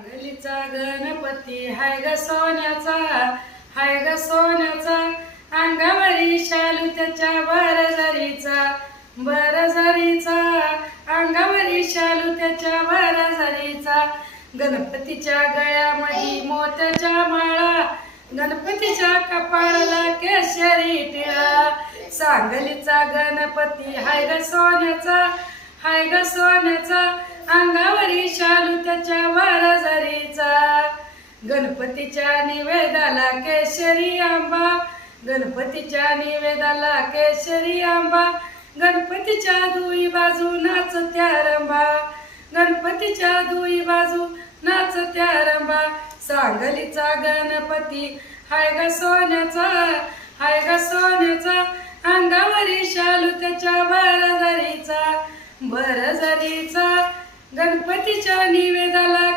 सांगलीचा गणपती हाय ग सोन्याचा, हाय ग सोन्याचा, अंगावरी शालू त्याच्या बरजरीचा, बरजरीचा, अंगावरी शालू त्याच्या बरजरीचा, गणपतीच्या गळ्यामध्ये मोत्याच्या माळा, गणपतीच्या कपाळाला केशरी टिळा. सांगलीचा गणपती हाय ग सोन्याचा, हाय ग सोन्याचा, अंगावरी शालू त्याच्या बरजरीचा, गणपतीच्या निवेदाला केशरी आंबा, गणपतीच्या निवेदाला केशरी आंबा, गणपतीच्या दुई बाजू नाचत्या रंबा, गणपतीच्या दुई बाजू नाचत्या रंबा. सांगलीचा गणपती हाय ग सोन्याचा, हाय ग सोन्याचा, अंगावरी शालू त्याच्या बरजरीचा, बरजरीचा, गणपतीच्या निवेदाला